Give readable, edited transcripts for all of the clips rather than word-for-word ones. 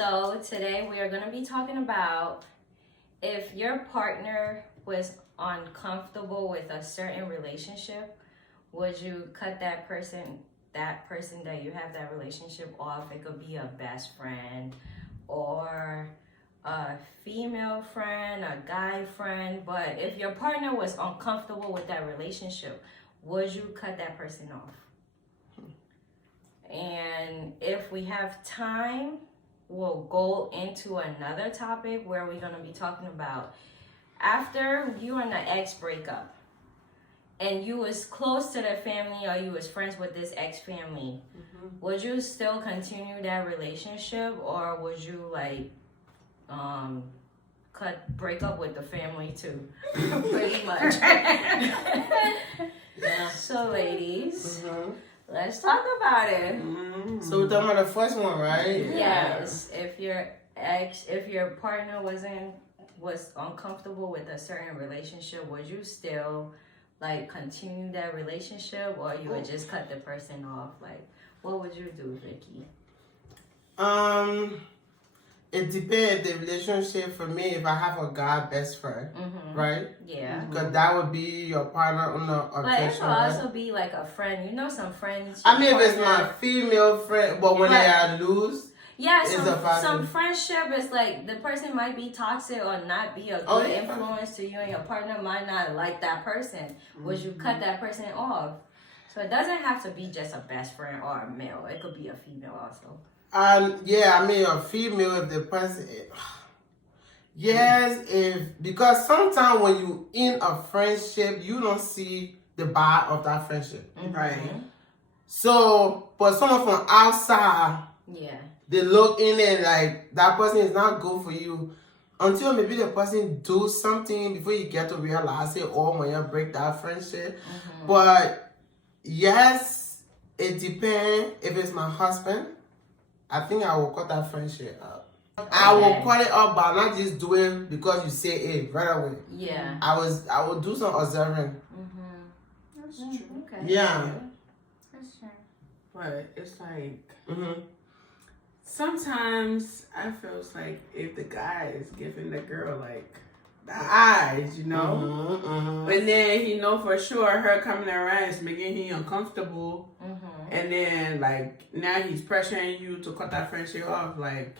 So today we are going to be talking about if your partner was uncomfortable with a certain relationship, would you cut that person that you have that relationship off? It could be a best friend or a female friend, a guy friend, but if your partner was uncomfortable with that relationship, would you cut that person off? And if we have time, we'll go into another topic where we're going to be talking about after you and the ex break up and you was close to the family or you was friends with this ex family, would you still continue that relationship, or would you break up with the family too? Pretty much. So ladies, let's talk about it. So we're talking about the first one, right? Yes. If your partner was uncomfortable with a certain relationship, would you still continue that relationship, or you would just cut the person off? What would you do, Vicky? It depends. The relationship for me, if I have a guy best friend, right? Yeah. Because that would be your partner on the But it could also be like a friend. You know, some friends. I mean, if it's my female friend, but when they are loose. Yeah, some friendship is like the person might be toxic or not be a good influence to you, and your partner might not like that person. Would you cut that person off? So it doesn't have to be just a best friend or a male. It could be a female also. Yeah, I mean a female if the person. Yes, because sometimes when you in a friendship, you don't see the bad of that friendship, right? So, but someone from outside, they look in and like that person is not good for you until maybe the person do something before you get to realize it, or when you break that friendship. But yes, it depends. If it's my husband, I think I will cut that friendship up. I will cut it up, but not just do it because you say it right away. Yeah. I will do some observing. That's true. Okay. Yeah. That's true. But it's like sometimes I feel like if the guy is giving the girl like the eyes, you know, and then he know for sure her coming around is making him uncomfortable, and then like now he's pressuring you to cut that friendship off. Like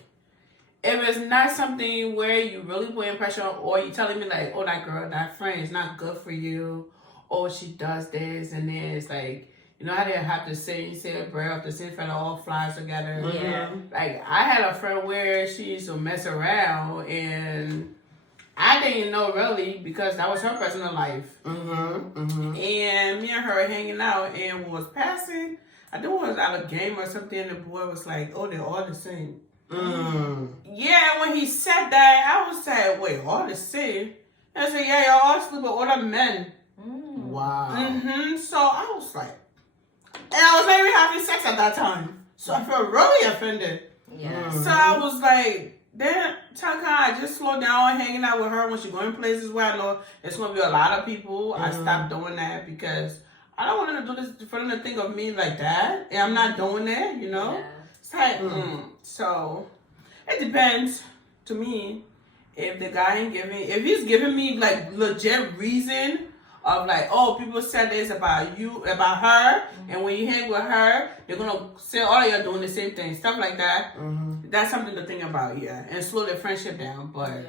if it's not something where you really putting pressure on, or you telling me like, oh, that girl, that friend is not good for you, or she does this, and then it's like, you know how they have to say a prayer of the sin for all flies together. Yeah. Like I had a friend where she used to mess around, and I didn't know really because that was her personal life. And me and her hanging out and was passing. I think it was at a game or something, and the boy was like, "Oh, they're all the same." Yeah, when he said that, I was like, "Wait, all the same?" And I said, "Yeah, y'all all sleep with other men." Wow. So I was like, and I was maybe having sex at that time, so I felt really offended. Yeah. So I was like, then Taka, I just slow down hanging out with her when she's going places where I know it's going to be a lot of people. I stopped doing that because I don't want them to do this for them to think of me like that. And I'm not doing that, you know? Yeah. It's like, So it depends to me if the guy ain't if he's giving me like legit reason of like, oh, people said this about you, about her, and when you hang with her, they're gonna say, oh, you're doing the same thing, stuff like that. That's something to think about, and slow the friendship down. But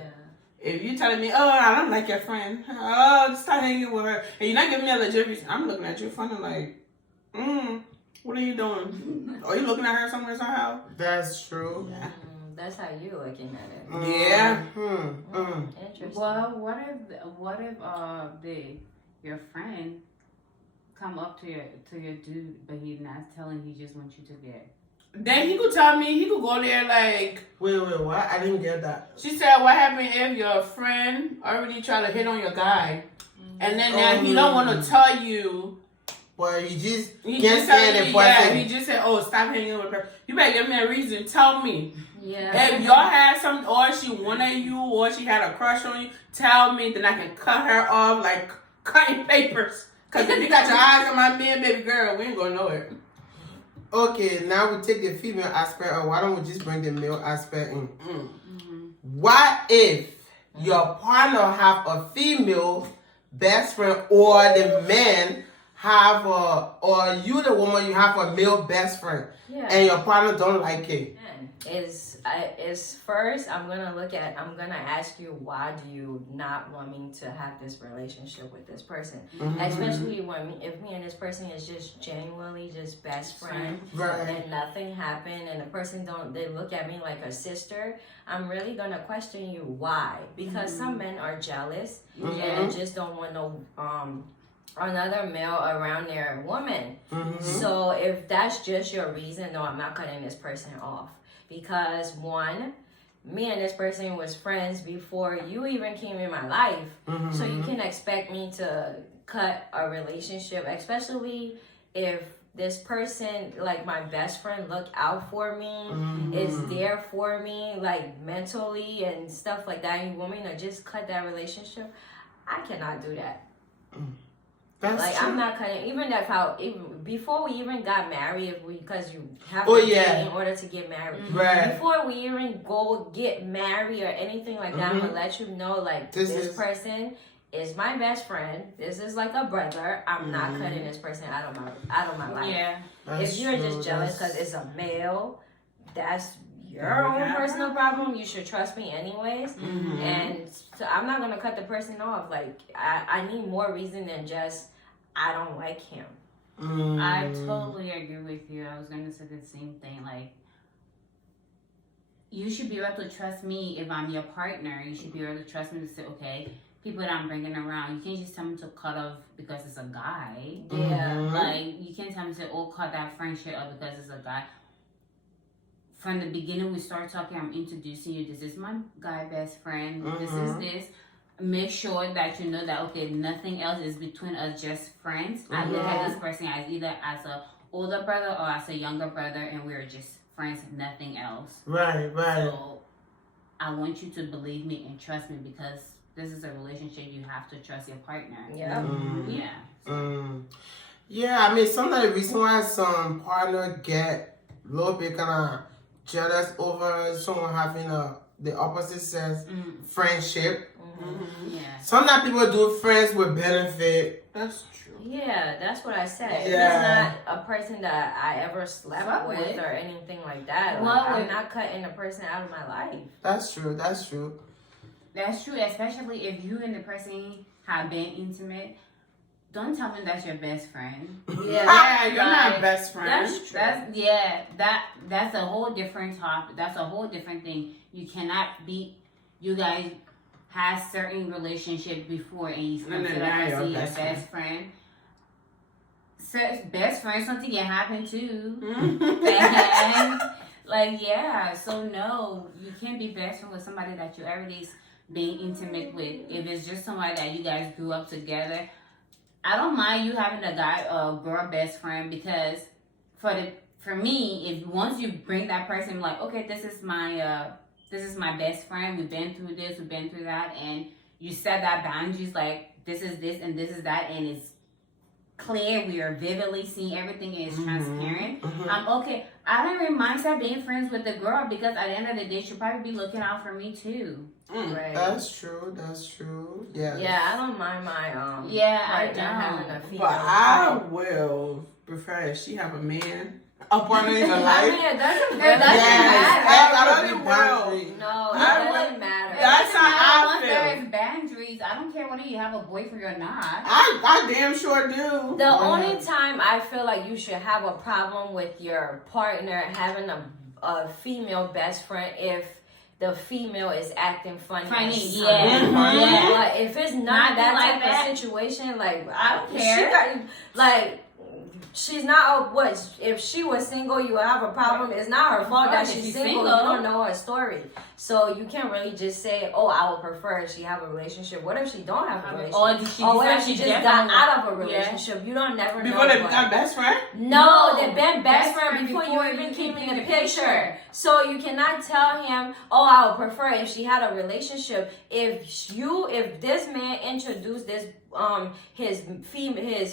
if you're telling me, oh, I don't like your friend, oh, just start hanging with her, and you're not giving me a legit reason, I'm looking at you funny like, what are you doing? Are you looking at her somewhere somehow? That's true. Yeah. That's how you looking at it. Yeah. Interesting. Well, what if your friend come up to your dude, but he's not telling, he just wants you to get. Then he could tell me, he could go there like... Wait, what? I didn't get that. She said, what happened if your friend already tried to hit on your guy, and then now he don't want to tell you... Well, you just He can't just stand said, the person. he just said, oh, stop hanging with her. You better give me a reason. Tell me. Yeah. If y'all had something, or she wanted you, or she had a crush on you, tell me, then I can cut her off like cutting papers. Because if you got your eyes on my man, baby girl, we ain't going nowhere. okay, now we take the female aspect, or why don't we just bring the male aspect in? Mm-hmm. What if your partner have a female best friend, or the man have a, or you the woman, you have a male best friend, and your partner don't like it? Is first I'm gonna ask you, why do you not want me to have this relationship with this person? Especially if me and this person is just genuinely just best friends, and nothing happened, and the person they look at me like a sister, I'm really gonna question you why. Because some men are jealous and just don't want no another male around their woman. So if that's just your reason, no, I'm not cutting this person off. Because one, me and this person was friends before you even came in my life. So you can expect me to cut a relationship, especially if this person, like my best friend, look out for me, is there for me, like mentally and stuff like that. And you want me to just cut that relationship? I cannot do that. That's like true. I'm not cutting, even before we even got married, because you have to date in order to get married. Before we even go get married or anything like that, I'm gonna let you know, like, this person is my best friend. This is like a brother. I'm not cutting this person out of my life. Yeah. If you're just jealous because it's a male, that's your own personal problem. You should trust me anyways. And so I'm not gonna cut the person off. Like I need more reason than just I don't like him. I totally agree with you. I was gonna say the same thing. Like, you should be able to trust me if I'm your partner. You should be able to trust me to say, okay, people that I'm bringing around, you can't just tell me to cut off because it's a guy. Like, you can't tell me to cut that friendship off because it's a guy. From the beginning, we start talking, I'm introducing you. This is my guy best friend. This is this. Make sure that you know that, okay, nothing else is between us, just friends. I look at this person as either as a older brother or as a younger brother, and we're just friends, nothing else. Right. So I want you to believe me and trust me, because this is a relationship. You have to trust your partner. Yeah. Yeah, I mean, sometimes the reason why some partner get a little bit kind of jealous over someone having the opposite sex friendship. Sometimes people do friends with benefit. That's true. Yeah, that's what I said. Yeah. He's not a person that I ever slept with or anything like that. Well, Like, I'm not cutting a person out of my life. That's true. That's true, especially if you and the person have been intimate. Don't tell me that's your best friend. Yeah, you're not best friend. That's true. That's a whole different topic. That's a whole different thing. You cannot be. You guys had certain relationship before, and you consider that person your best friend. So best friend, something can happen too. And, like, yeah. So no, you can't be best friend with somebody that you already been intimate with. If it's just somebody that you guys grew up together, I don't mind you having a girl best friend, because for me, if once you bring that person, like, okay, this is my best friend. We've been through this, we've been through that, and you set that boundaries, like, this is this and this is that, and it's clear. We are vividly seeing everything is transparent. Okay. I don't mind that being friends with the girl, because at the end of the day, she'll probably be looking out for me too. Right. That's true. Yeah. Yeah, I don't mind my I partner having a female. But I will prefer if she have a man. A partner in her life. I mean, it doesn't It doesn't matter. I don't will. No, it I doesn't matter. That's how I Once feel. there is boundaries, I don't care whether you have a boyfriend or not. I damn sure do. The only time I feel like you should have a problem with your partner having a female best friend if the female is acting funny. But if it's not that like type of situation, like, I don't care. She's not if she was single, you would have a problem. It's not her fault that she's single. You don't know her story, so you can't really just say, "Oh, I would prefer if she have a relationship." What if she don't have a relationship? Or what if she just got out of a relationship? You don't never know. Before they become best friend? No, they've been best friend before you even came in the picture. So you cannot tell him, "Oh, I would prefer if she had a relationship." If this man introduced this his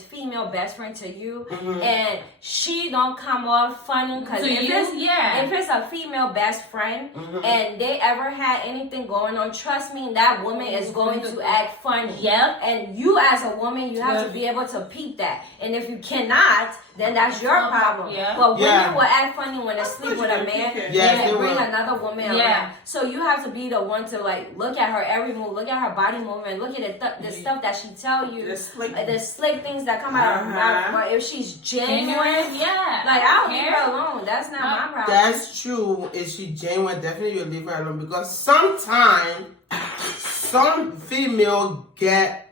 female best friend to you, and she don't come off funny because if it's a female best friend and they ever had anything going on, trust me, that woman is going to act funny. Yep. And you as a woman, you have to be able to peep that. And if you cannot, then that's your problem. Yeah. But women will act funny when they sleep with a man and bring another woman around. So you have to be the one to like look at her every move, look at her body movement, look at the stuff that she tell you, the slick things that come out of her mouth. But if she's genuine, like I'll leave her alone. That's not my problem. That's true. If she genuine, definitely you'll leave her alone, because sometimes some female get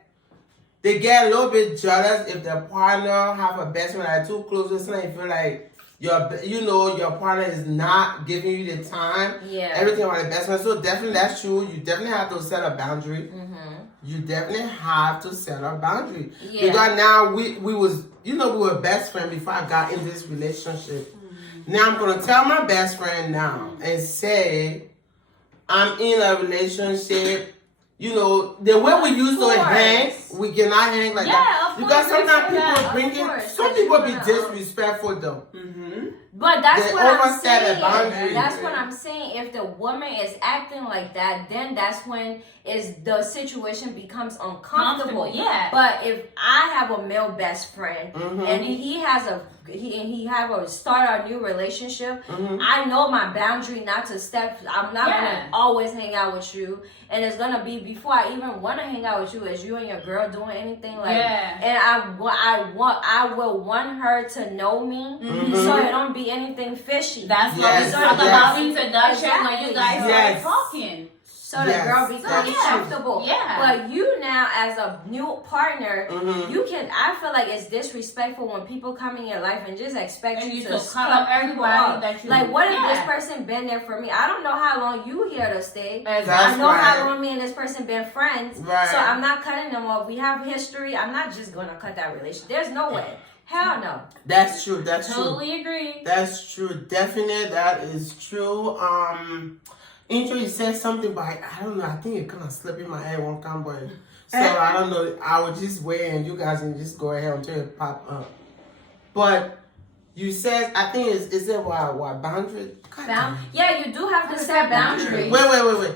a little bit jealous if their partner have a best friend like too close to something. You feel like your partner is not giving you the time. Yeah. Everything about the best friend. So definitely that's true. You definitely have to set a boundary. You definitely have to set a boundary. Yeah. Because now we were best friends before I got in this relationship. Now I'm gonna tell my best friend now and say I'm in a relationship. You know, the way we used to hang, we cannot hang like that. Because sometimes people bring it, some people be disrespectful though. But that's what I'm saying. That's what I'm saying. If the woman is acting like that, then that's when the situation becomes uncomfortable. Yeah. But if I have a male best friend and he start a new relationship, I know my boundary not to step. I'm not gonna always hang out with you, and it's gonna be before I even want to hang out with you. Is you and your girl doing anything like? Yeah. And I will want her to know me, so it don't be anything fishy. That's why we talk about introduction when you guys start talking. So the girl becomes comfortable. Yeah. But you now, as a new partner, I feel like it's disrespectful when people come in your life and just expect you to cut up everybody that you like. What if this person been there for me? I don't know how long you here to stay. I know how long me and this person been friends. Right. So I'm not cutting them off. We have history. I'm not just gonna cut that relationship. There's no way. Hell no. That's true. That's totally true. agree. That's true. Definitely, that is true. Intro, you said something, but I don't know. I think it kind of slipped in my head one time, but so I don't know. I would just wait and you guys can just go ahead until it pop up. But you said, I think is it what boundary? Yeah, you do have to set boundaries. Wait.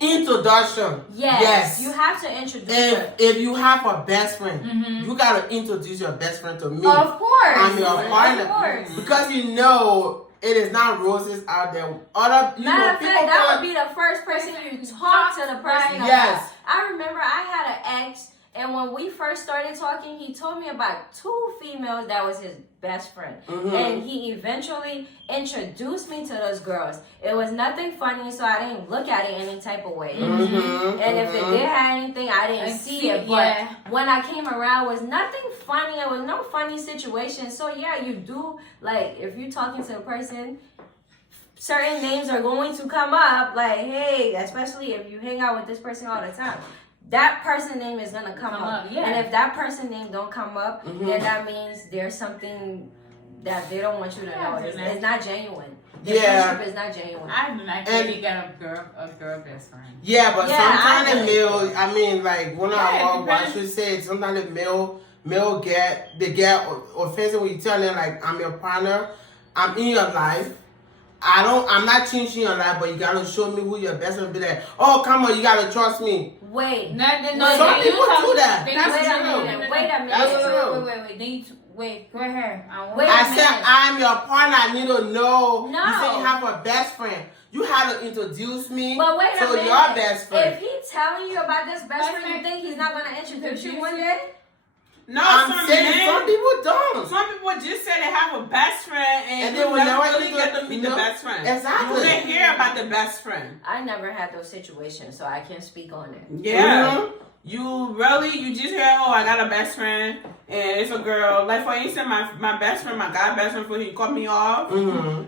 Introduction. Yes. You have to introduce her. If you have a best friend, you gotta introduce your best friend to me. Of course. I'm your partner. Because you know it is not roses out there. Matter of fact, that would be the first person you talk to the person about. Yes. I remember I had an ex, and when we first started talking, he told me about 2 females that was his best friend. And he eventually introduced me to those girls. It was nothing funny, so I didn't look at it any type of way. And if they did have anything, I didn't see it. But when I came around, it was nothing funny. It was no funny situation. So yeah, you do, like, if you're talking to a person, certain names are going to come up. Like, hey, especially if you hang out with this person all the time, that person name is gonna come up. And if that person name don't come up, then that means there's something that they don't want you to know. It's not genuine. The friendship is not genuine. I really get a girl best friend. Yeah, but sometimes the male, I mean, like when I should say, sometimes the male get offensive when you tell them like, I'm your partner, I'm in your life. I'm not changing your life, but you gotta show me who your best friend. Be like, oh, come on, you gotta trust me. Wait. Some people do that. Wait, go ahead. I said, I'm your partner. I need to know. No. You say you have a best friend. You had to introduce me to your best friend. If he's telling you about this best friend, you think he's not gonna introduce you one day? No, I'm saying some people don't. Some people just say they have a best friend and they will never really get to meet the best friend. Exactly. You didn't hear about the best friend. I never had those situations, so I can't speak on it. Yeah. You just hear, oh, I got a best friend and it's a girl. Like for instance, my best friend, my guy best friend, before he cut me off. Before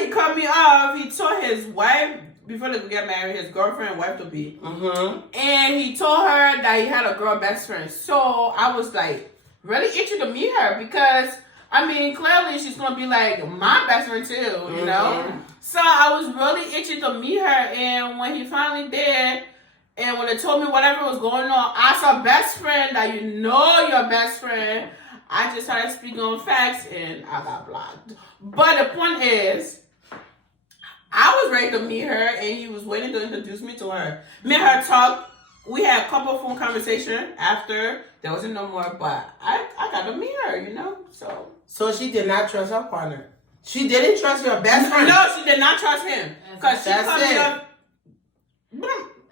he cut me off, he told his wife, before they could get married, his girlfriend, wife to be. And he told her that he had a girl best friend. So I was like, really itchy to meet her because, I mean, clearly she's going to be like my best friend too, you know? So I was really itchy to meet her. And when he finally did, And when they told me whatever was going on, as a best friend that you know your best friend, I just started speaking on facts and I got blocked. But the point is, I was ready to meet her and he was waiting to introduce me to her. Me and her talk. We had a couple phone conversations after. There wasn't no more, but I got to meet her, you know? So she did not trust her partner. She didn't trust your best friend. No, she did not trust him. Because she called me up.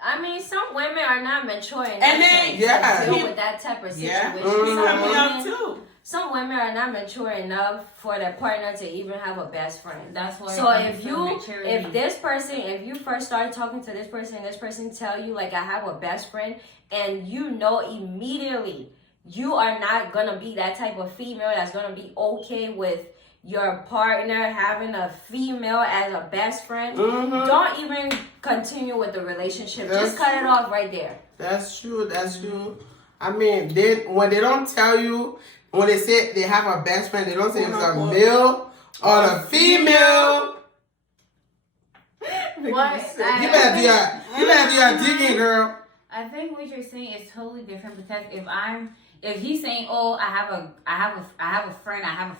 I mean, some women are not mature enough to deal with that type of situation. Yeah, he called me up too. Some women are not mature enough for their partner to even have a best friend. That's why. So if you first started talking to this person tell you like I have a best friend, and you know immediately you are not gonna be that type of female that's gonna be okay with your partner having a female as a best friend, don't even continue with the relationship. Just cut it off right there. That's true. I mean, when they don't tell you, when they say they have a best friend, they don't say it's a male or a female. What? You better do your digging, girl. I think what you're saying is totally different because if he's saying, "Oh, I have a friend, I have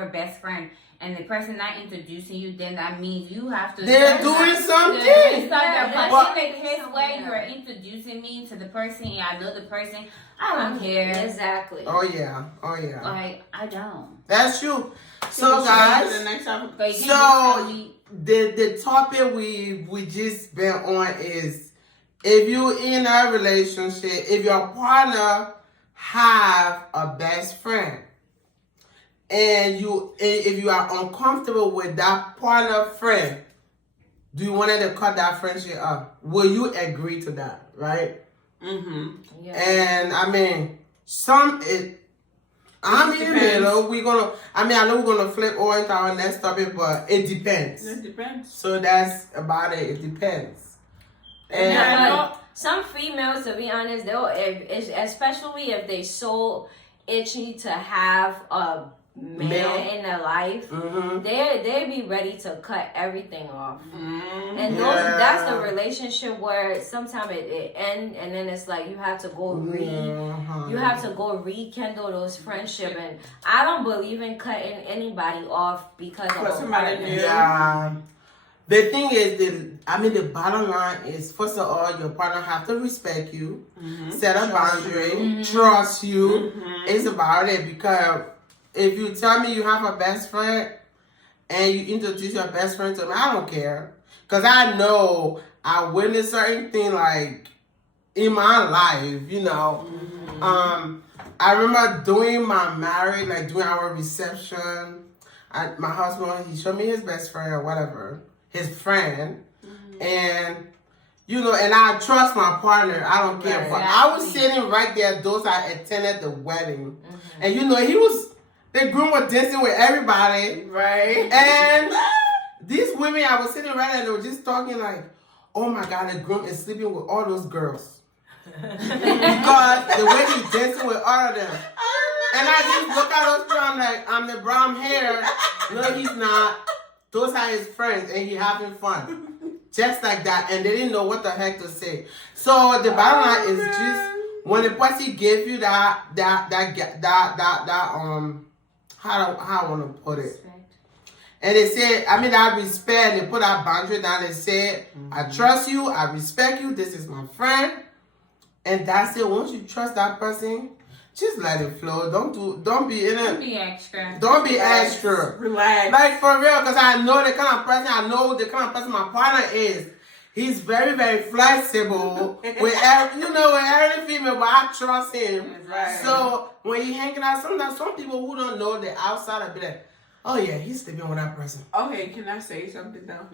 a best friend," and the person not introducing you, then that means you have to. They're doing something. But in his way, you're introducing me to the person, and I know the person. I don't care. Exactly. Oh yeah. Like I don't. That's true. So guys, the topic we just been on is if you in a relationship, if your partner have a best friend and if you are uncomfortable with that partner friend, do you want to cut that friendship up? Will you agree to that? Right? Yeah. And I mean, I'm in the middle. I know we're gonna flip over into our next topic, but it depends. It depends. So that's about it. It depends. And some females, to be honest, especially if they so itchy to have a man in their life, they be ready to cut everything off. And that's the relationship where sometimes it ends, and then it's like you have to go rekindle those friendship. And I don't believe in cutting anybody off because of a partner. Yeah. The thing is, the bottom line is, first of all, your partner have to respect you, set a boundary, trust you. It's about it, because if you tell me you have a best friend and you introduce your best friend to me, I don't care. Because I know I witnessed certain thing like in my life, you know. I remember doing my marriage, like doing our reception. My husband, he showed me his best friend or whatever, his friend. And, you know, and I trust my partner. I don't care. But I was sitting right there, those I attended the wedding. And, you know, the groom was dancing with everybody. Right. And these women, I was sitting right there, they were just talking like, oh my God, the groom is sleeping with all those girls. Because the way he's dancing with all of them. And I just look at those girls, I'm like, I'm the brown hair. No, he's not. Those are his friends, and he having fun. Just like that. And they didn't know what the heck to say. So the bottom line is just, when the person gave you that how I want to put it. Respect. And they said, that respect, they put that boundary down, they said, I trust you, I respect you, this is my friend. And that's it. Once you trust that person, just let it flow. Don't be extra. Don't be extra. Relax. Like for real, because I know the kind of person my partner is. He's very, very flexible with every female, but I trust him. Right. So when he hanging out, sometimes some people who don't know the outside will be like, oh yeah, he's sleeping with that person. Okay, can I say something though?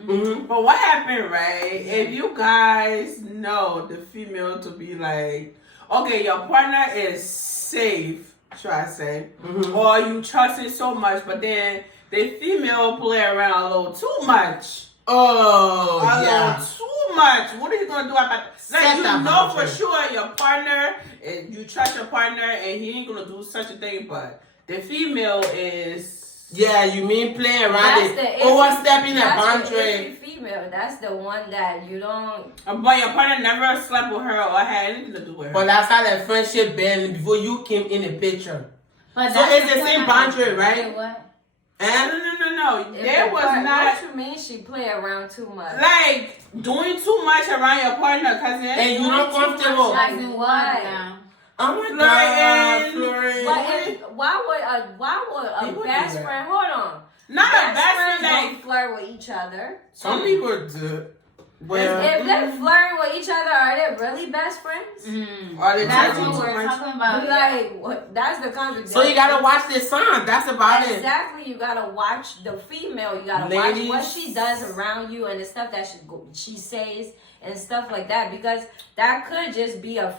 But what happened, right? If you guys know the female to be like, okay, your partner is safe, should I say, or you trust it so much, but then the female play around a little too much. Oh, little too much. What are you gonna do about that? Like, you know for sure your partner, and you trust your partner, and he ain't gonna do such a thing. But the female is Yeah, you mean playing around That's it, the overstepping the that's boundary. the female. That's the one that you don't. But your partner never slept with her or had anything to do with her. But that's how the friendship been before you came in the picture. But So it's the same boundary, right? What? And No. There was not. What you mean? She play around too much. Like, doing too much around your partner, cousin. and you not comfortable. Like As in what? what now? Oh my God, Florian. Florian. But why would a People do best that. friend? Hold on. Not a best friends friend, like. don't flirt with each other. Some people do. Well, If they're flirting with each other, are they really best friends? Or they That's talking what too we're much. talking about. Like what? That's the contradiction. so you gotta watch the sign. That's about it. Exactly, you gotta watch the female. You gotta watch Ladies. what she does around you and the stuff that she says and stuff like that. Because that could just be a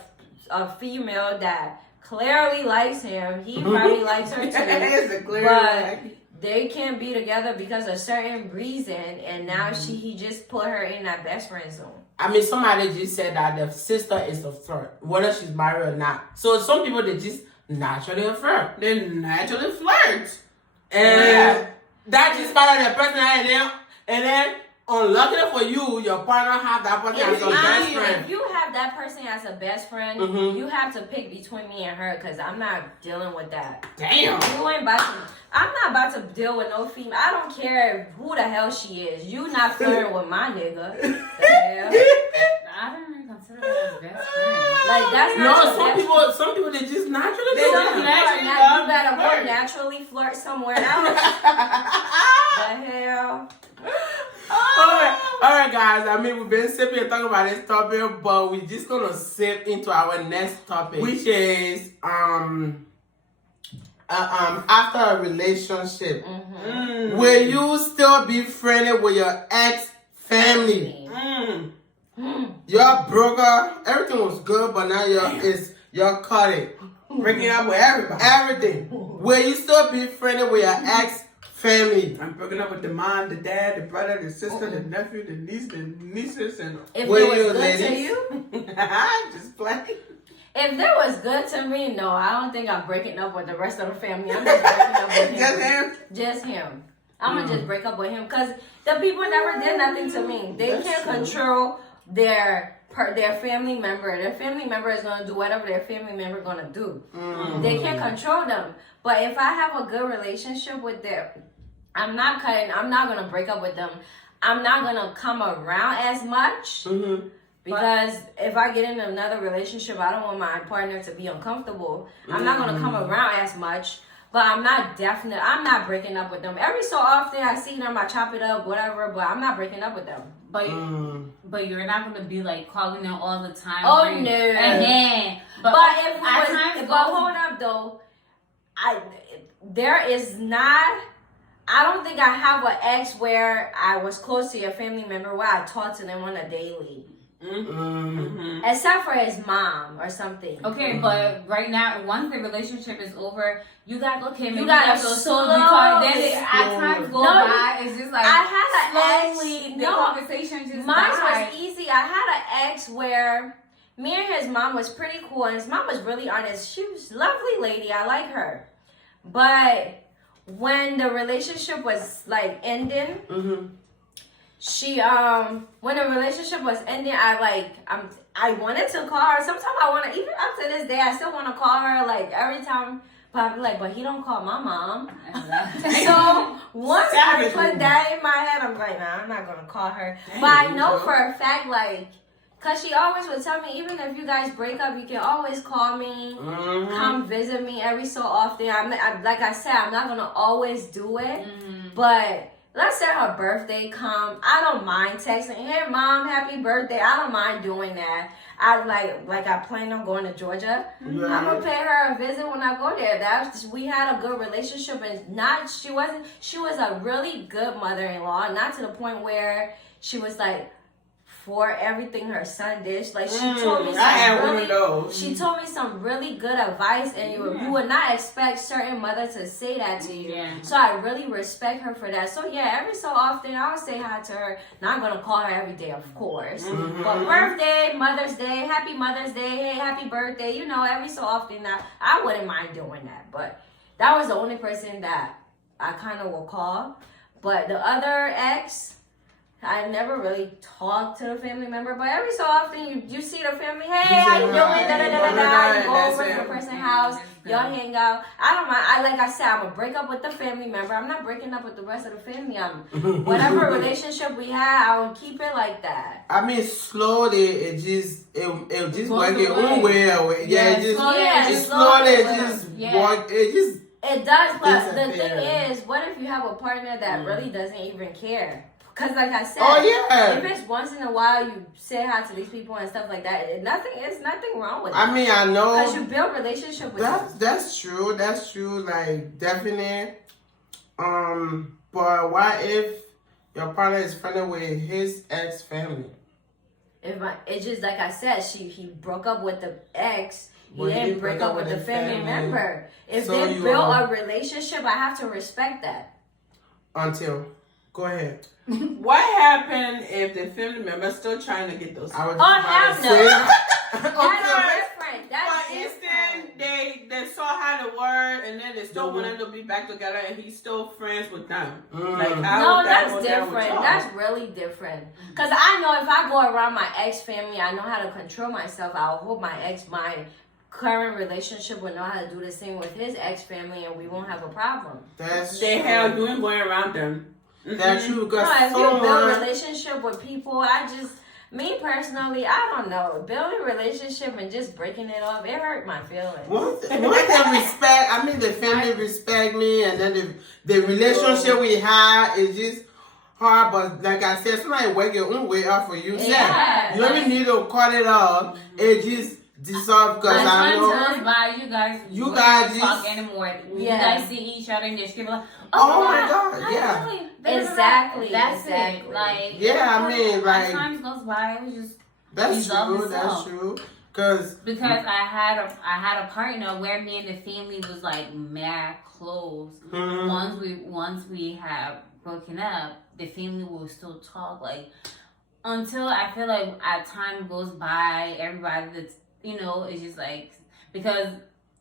female that clearly likes him. He probably likes her too. It's a clear But they can't be together because of certain reason, and now he just put her in that best friend zone. I mean, somebody just said that the sister is a flirt, whether she's married or not. So some people, they just naturally a flirt. They naturally flirt. And that's just part of their personality. And then, unluckily for you, your partner have that person as your best friend. If you have that person as a best friend, Mhm. you have to pick between me and her because I'm not dealing with that. Damn. You ain't about to. I'm not about to deal with no female. I don't care who the hell she is. You not flirting with my nigga. The hell? I don't even consider that as best friend. Like that's not No, your best some people, they just naturally They do don't that. naturally You love better go flirt. naturally flirt somewhere else. The hell? All right, guys. I mean, we've been sipping and talking about this topic, but we're just gonna sip into our next topic, which is after a relationship, will you still be friendly with your ex family? You're broker, everything was good, but now you're cut it. Breaking up with everybody. Everything. Will you still be friendly with your ex family? I'm breaking up with the mom, the dad, the brother, the sister, the nephew, the niece, the nieces, and If Will it was you, good to ladies? you, just playing. if it was good to me, no, I don't think I'm breaking up with the rest of the family. I'm just breaking up with him. Just him. Just him. I'm gonna just break up with him because the people never did nothing to me. They That's can't true. control their family member. Their family member is gonna do whatever their family member gonna do. They can't control them. But if I have a good relationship with them, I'm not gonna break up with them. I'm not gonna come around as much. Because if I get in another relationship, I don't want my partner to be uncomfortable. I'm not gonna come around as much, but I'm not breaking up with them. Every so often I see them, I chop it up, whatever, but I'm not breaking up with them. But you're not gonna be like calling them all the time. Oh, or- no. And But if at we times was, but hold up though, I don't think I have an ex where I was close to your family member where I talk to them on a daily. Except for his mom or something. Okay, but right now, once the relationship is over, you got maybe You you gotta got to slowly because then at times go No, by. It's just like I had an slowly ex. the No, conversation just mine died. was easy. I had an ex where me and his mom was pretty cool, and his mom was really honest. She was a lovely lady. I like her, but when the relationship was like ending, she when the relationship was ending, I wanted to call her. Sometimes I want to, even up to this day, I still want to call her. Like every time, but I'm like, but he don't call my mom. So once I put that in my head, I'm like, nah, I'm not gonna call her. Dang, but I know for a fact, like, cause she always would tell me, even if you guys break up, you can always call me, come visit me every so often. Like I said, I'm not gonna always do it, but let's say her birthday come, I don't mind texting, hey mom, happy birthday. I don't mind doing that. I plan on going to Georgia. I'm gonna pay her a visit when I go there. We had a good relationship, and she was a really good mother-in-law, not to the point where she was like for everything her son did. Like she told me she told me some really good advice, and you would not expect certain mothers to say that to you. So I really respect her for that. So yeah, every so often I'll say hi to her. Not gonna call her every day, of course. But birthday, Mother's Day, happy Mother's Day, hey, happy birthday, every so often I wouldn't mind doing that. But that was the only person that I kind of will call. But the other ex, I never really talked to the family member, but every so often you see the family, hey, how you doing? Da da da da da. You go over to the person's house, y'all hang out. I don't mind. Like I said, I'm gonna break up with the family member. I'm not breaking up with the rest of the family. Whatever relationship we had, I will keep it like that. I mean, slowly it just work its own way. Yeah, It does, but the thing is, what if you have a partner that really doesn't even care? Because like I said, if it's once in a while you say hi to these people and stuff like that, it's nothing wrong with it. I mean, I know. Because you build relationship with them. That's true. That's true. Like, definitely. But what if your partner is friendly with his ex family? It's just like I said, he broke up with the ex. He didn't break up with the family member. If so they build a relationship, I have to respect that. Go ahead. What happened if the family member still trying to get those? Hell no. That's different. For instance, they saw how the word, and then they still wanted to be back together, and he's still friends with them. Like, how that's different. That's really different. Because I know if I go around my ex family, I know how to control myself. I'll hold my current relationship will know how to do the same with his ex family, and we won't have a problem. That's they have doing going around them. That's true. Because if you build a relationship with people, me personally, I don't know. Building a relationship and just breaking it off, it hurt my feelings. Once they respect, I mean, the family respect me, and then the relationship we have is just hard. But like I said, somebody work your own way out for you. Yeah. You don't even need to cut it off. It just dissolve because I know. By you guys just talk anymore. You guys see each other and just like, oh my God, yeah. Exactly. That's it. Like, yeah, I mean, like, as time goes by, it was just that's true. That's true. Because I had a partner where me and the family was like mad close. Once we have broken up, the family will still talk like until I feel like as time goes by, everybody that's it's just like because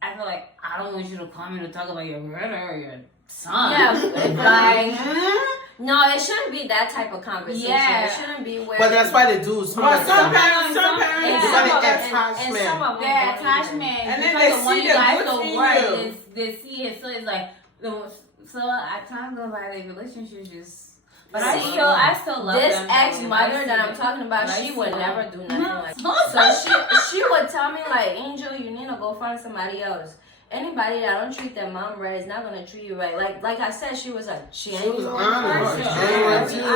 I feel like I don't want you to come in to talk about your brother or your son. Yeah, no, it shouldn't be that type of conversation. Yeah. It shouldn't be where. But that's why they do. Some parents, the attachment, and then they see the word. They see it, so it's like so. At times go by, the relationship just. But I still love this them. ex-mother that I'm talking about. She would never do nothing like that. So she would tell me like, Angel, you need to go find somebody else. Anybody that don't treat their mom right is not gonna treat you right. Like I said, she was a genuine person. So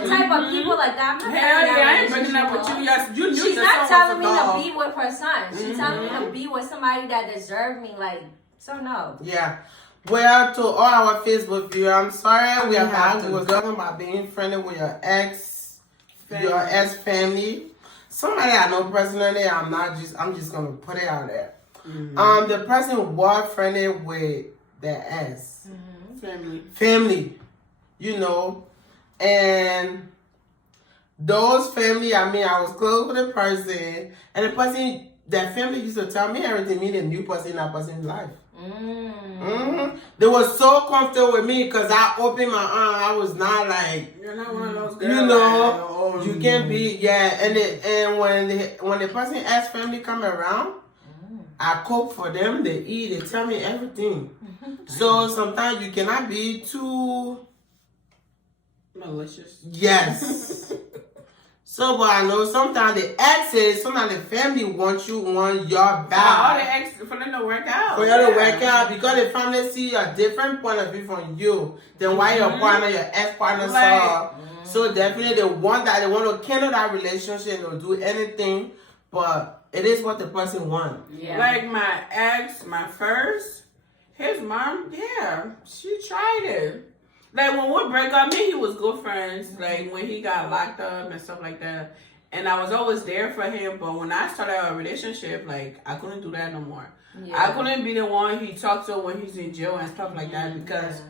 the type of people like that, I'm not I ain't breaking up with you. Yes, you knew. She's not telling me to be with her son. She's telling me to be with somebody that deserves me. Like, so no. Yeah. Well, to all our Facebook viewers, I'm sorry we was talking about being friendly with your ex family. Somebody I know personally, I'm just gonna put it out there. Mm-hmm. The person was friendly with their ex family, and those family. I mean, I was close with the person, and the person, that family used to tell me everything. Me, the new person in that person's life. They were so comfortable with me because I opened my arms. I was not like, you're not one of those girls. You can't be, and when the person ex family come around, I cook for them. They eat. They tell me everything. So sometimes you cannot be too malicious. Yes. So, but I know sometimes the exes, sometimes the family wants your back. All the exes for them to work out. For you to work out, because the family see a different point of view from you than why your partner, your ex-partner saw. So definitely they want to kindle that relationship and do anything, but it is what the person wants. Yeah. Like my ex, my first, his mom, she tried it. Like, when we break up, me and he was good friends. Like, when he got locked up and stuff like that. And I was always there for him. But when I started a relationship, like, I couldn't do that no more. Yeah. I couldn't be the one he talked to when he's in jail and stuff like that. Because,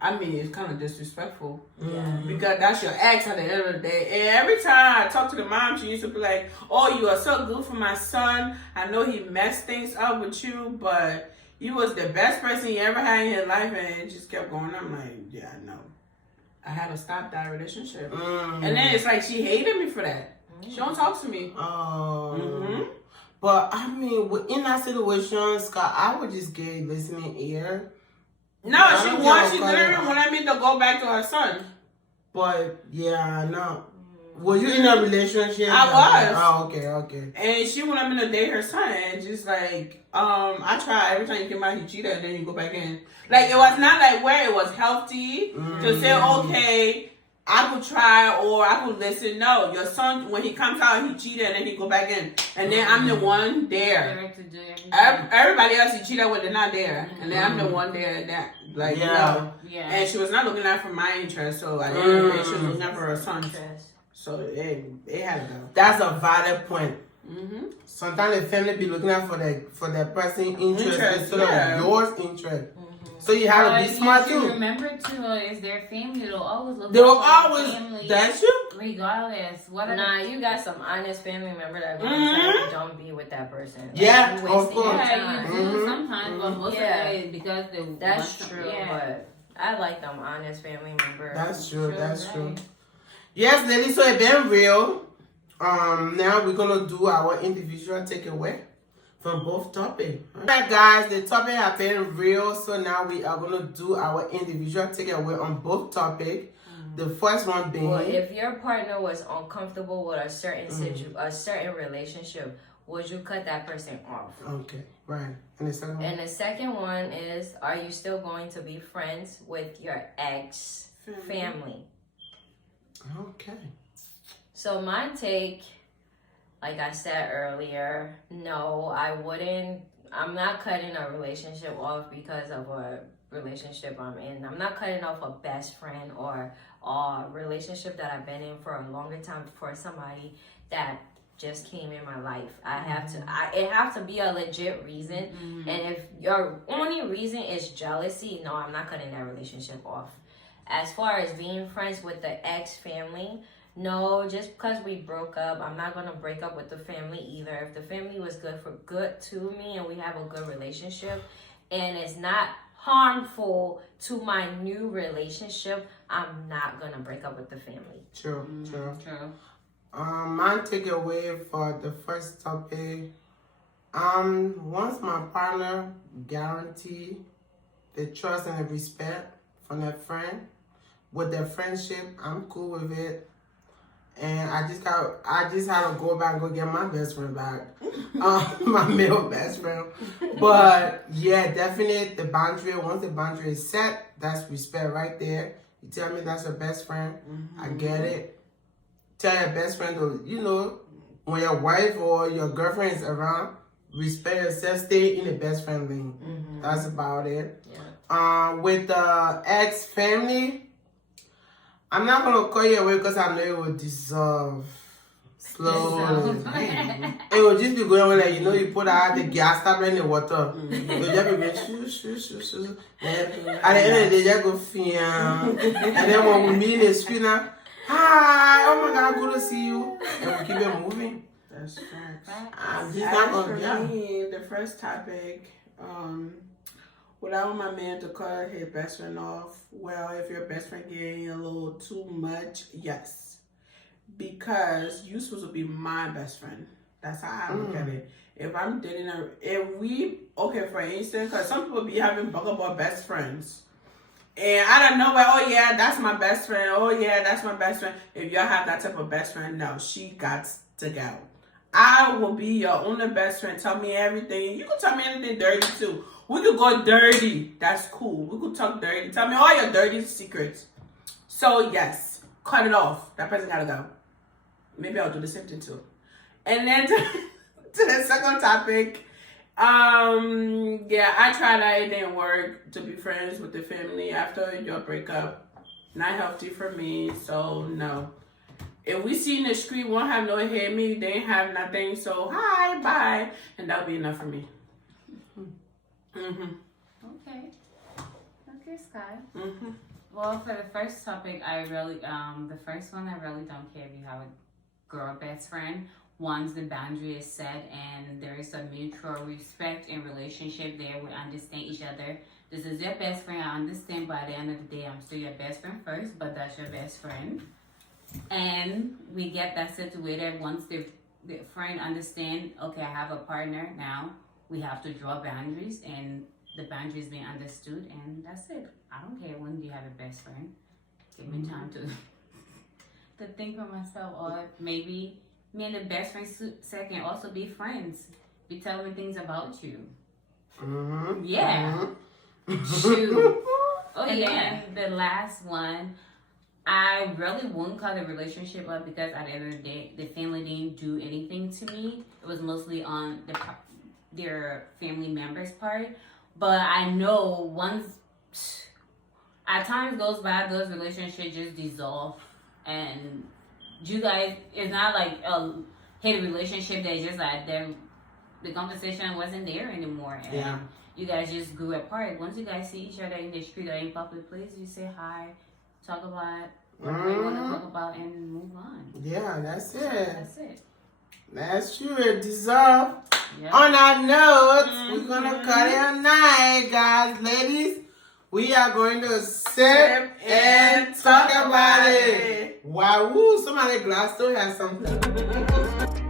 I mean, it's kind of disrespectful. Yeah. Because that's your ex at the end of the day. And every time I talk to the mom, she used to be like, oh, you are so good for my son. I know he messed things up with you, but he was the best person he ever had in his life, and it just kept going. I'm like, yeah, no. I had to stop that relationship. And then it's like she hated me for that. She don't talk to me. But I mean, in that situation, Scott, I would just get listening ear. No, she literally wanted me to go back to her son. But yeah, no. Were you in a relationship? I was. Oh, okay. And she wanted me to date her son, and just like, I tried. Every time you came out, he cheated, and then you go back in. Like, it was not like where it was healthy to say, okay, I could try or I could listen. No, your son, when he comes out, he cheated, and then he go back in, and then I'm the one there. Everybody else he cheated with, they're not there, and then I'm the one there that, like, yeah. And she was not looking out for my interest, so I didn't. She was looking out for her son's. So it had to go. That's a valid point. Sometimes the family be looking out for that person's interest instead of yours interest. So you have to be smart too. Remember too, is their family. They'll always look. They will always. Family, that's you. Regardless, you got some honest family member that say don't be with that person. Yeah, like, of course. Yeah, you do sometimes, but most of it is because that's true. But I like them honest family members. That's true. That's true. Yes, ladies, so it's been real. Now we're going to do our individual takeaway from both topics. Alright, guys, the topic has been real, so now we are going to do our individual takeaway on both topics. The first one being... Well, if your partner was uncomfortable with a certain relationship, would you cut that person off? Okay, right. And the second one? And the second one is, are you still going to be friends with your ex family? Okay. So my take, like I said earlier, no, I wouldn't. I'm not cutting a relationship off because of a relationship I'm in. I'm not cutting off a best friend or a relationship that I've been in for a longer time for somebody that just came in my life. It have to be a legit reason. And if your only reason is jealousy, no, I'm not cutting that relationship off. As far as being friends with the ex family, no, just because we broke up, I'm not going to break up with the family either. If the family was good to me and we have a good relationship and it's not harmful to my new relationship, I'm not going to break up with the family. True. My takeaway for the first topic, once my partner guarantee the trust and the respect from that friend, with their friendship, I'm cool with it. And I just had to go back and go get my best friend back. My male best friend. But yeah, definitely the boundary, once the boundary is set, that's respect right there. You tell me that's your best friend, I get it. Tell your best friend to, when your wife or your girlfriend is around, respect yourself, stay in the best friend lane. That's about it. Yeah. With the ex family, I'm not going to call you away because I know it will dissolve slowly. It will just be going on like, you put out the gas tablet in the water. It will just be going shoo. And at the end of the day, just go feel. And then when we meet in the street now, hi, oh my God, good to see you. And we keep it moving. That's facts. I'm just not going to me, the first topic, would I want my man to cut his best friend off? Well, if your best friend getting a little too much, yes. Because you're supposed to be my best friend. That's how I look at it. If I'm dating for instance, because some people be having bugaboo best friends. And I don't know, oh yeah, that's my best friend. Oh yeah, that's my best friend. If y'all have that type of best friend, no, she got to go. I will be your only best friend. Tell me everything. You can tell me anything dirty too. We could go dirty. That's cool. We could talk dirty. Tell me all your dirty secrets. So yes, cut it off. That person gotta go. Maybe I'll do the same thing too. And then to the second topic, I tried that. It didn't work to be friends with the family after your breakup. Not healthy for me. So no. If we see in the street, won't have no hair, me, they ain't have nothing. So hi, bye, and that'll be enough for me. Okay, Sky. Well, for the first topic, the first one, I really don't care if you have girl best friend. Once the boundary is set and there is a mutual respect and relationship there, we understand each other. This is your best friend. I understand by the end of the day, I'm still your best friend first, but that's your best friend. And we get that situated once the friend understand, okay, I have a partner now. We have to draw boundaries, and the boundaries being understood, and that's it. I don't care when you have a best friend. Give me time to think for myself, or maybe me and the best friend set can also be friends. Be telling me things about you. Mm-hmm. Yeah. Shoot. Oh yeah. And the last one, I really wouldn't call the relationship up because at the end of the day, the family didn't do anything to me. It was mostly on their family members' part. But I know once, at times goes by, those relationships just dissolve. And you guys, it's not like a hate relationship that's just like the conversation wasn't there anymore. And you guys just grew apart. Once you guys see each other in the street or in public place, you say hi, talk about whatever you want to talk about, and move on. Yeah, that's it. That's it. That's true. It deserves. Yep. On that note, we're gonna cut it a night, guys, ladies. We are going to sip and talk about it. Wow, somebody glass still has something.